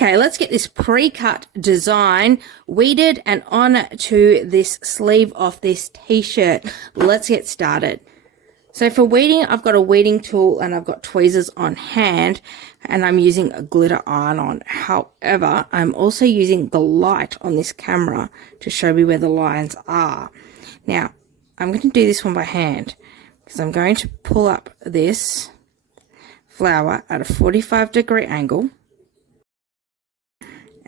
Okay, let's get this pre-cut design weeded and on to this sleeve of this t-shirt. Let's get started. So for weeding, I've got a weeding tool and I've got tweezers on hand and I'm using a glitter iron-on. However, I'm also using the light on this camera to show me where the lines are. Now, I'm going to do this one by hand because I'm going to pull up this flower at a 45-degree angle.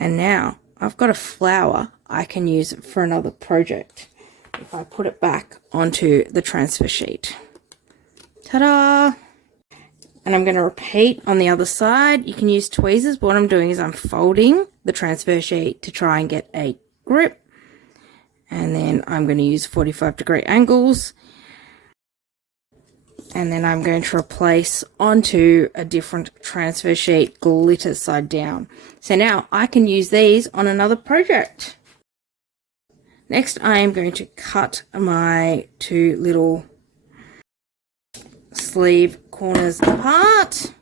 And now I've got a flower I can use for another project if I put it back onto the transfer sheet. Ta-da! And I'm going to repeat on the other side. You can use tweezers, but what I'm doing is I'm folding the transfer sheet to try and get a grip. And then I'm going to use 45-degree angles. And then I'm going to replace onto a different transfer sheet, glitter side down. So now I can use these on another project. Next, I am going to cut my two little sleeve corners apart.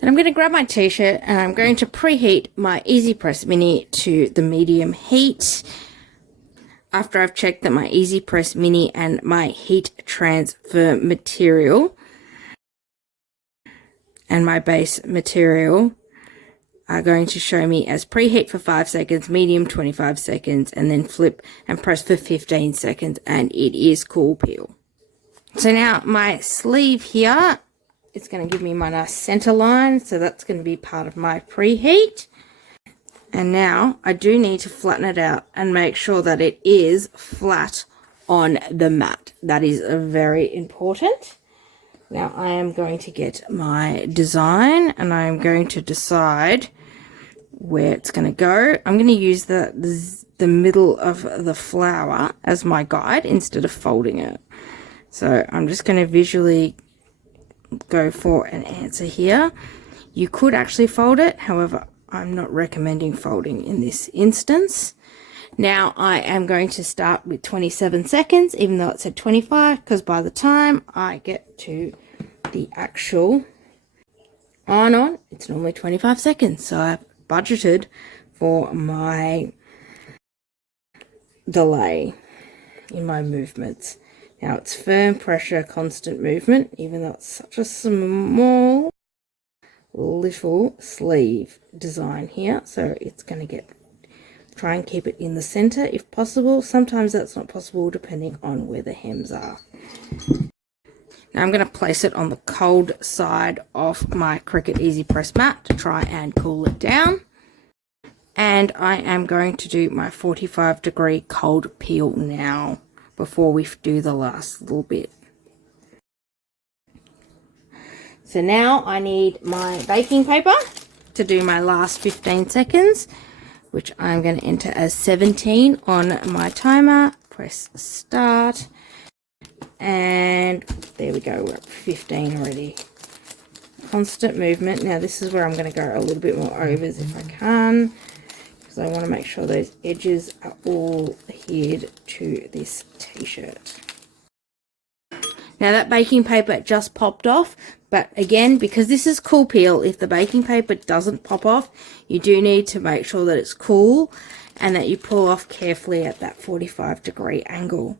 Then I'm going to grab my t-shirt and I'm going to preheat my EasyPress Mini to the medium heat. After I've checked that my EasyPress Mini and my heat transfer material and my base material are going to show me as preheat for 5 seconds, medium 25 seconds, and then flip and press for 15 seconds, and it is cool peel. So now my sleeve here, it's going to give me my nice center line, so that's going to be part of my preheat. And now I do need to flatten it out and make sure that it is flat on the mat. That is very important. Now I am going to get my design and I'm going to decide where it's going to go. I'm going to use the middle of the flower as my guide instead of folding it. So I'm just going to visually go for an answer here. You could actually fold it, however, I'm not recommending folding in this instance. Now I am going to start with 27 seconds, even though it said 25, because by the time I get to the actual on, it's normally 25 seconds. So I've budgeted for my delay in my movements. Now it's firm pressure, constant movement, even though it's such a small little sleeve design here, so it's going to try and keep it in the center if possible. Sometimes that's not possible depending on where the hems are. Now I'm going to place it on the cold side of my Cricut EasyPress mat to try and cool it down, and I am going to do my 45-degree cold peel now before we do the last little bit. So now I need my baking paper to do my last 15 seconds, which I'm going to enter as 17 on my timer. Press start. And there we go, we're at 15 already. Constant movement. Now this is where I'm going to go a little bit more overs if I can, because I want to make sure those edges are all adhered to this t-shirt. Now that baking paper just popped off, but again, because this is cool peel, if the baking paper doesn't pop off, you do need to make sure that it's cool and that you pull off carefully at that 45-degree angle.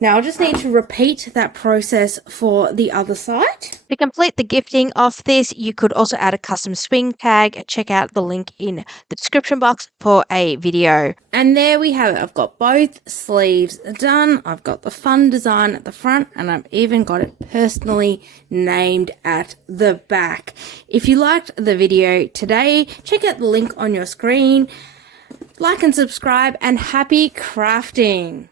Now I'll just need to repeat that process for the other side. To complete the gifting of this, you could also add a custom swing tag. Check out the link in the description box for a video. And there we have it. I've got both sleeves done. I've got the fun design at the front and I've even got it personally named at the back. If you liked the video today, check out the link on your screen. Like and subscribe, and happy crafting.